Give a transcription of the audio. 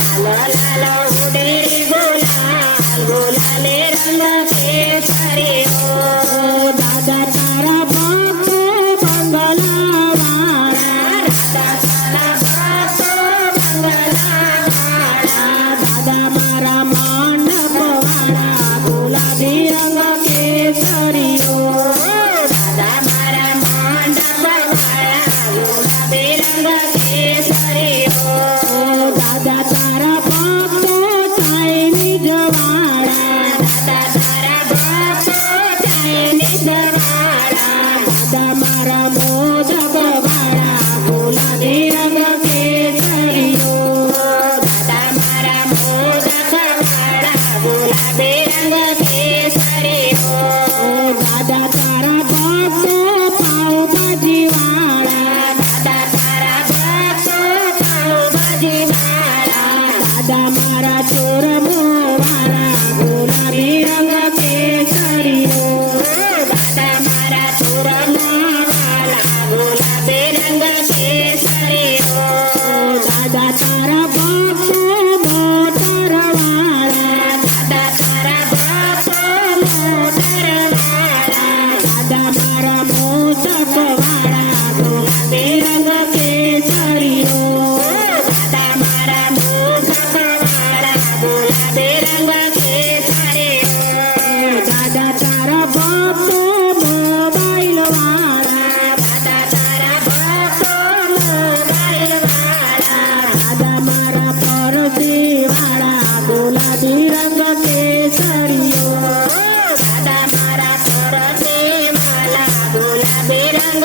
la la la la. સરિયો દાદા મારા પરતે માલા ગુલાબી રંગ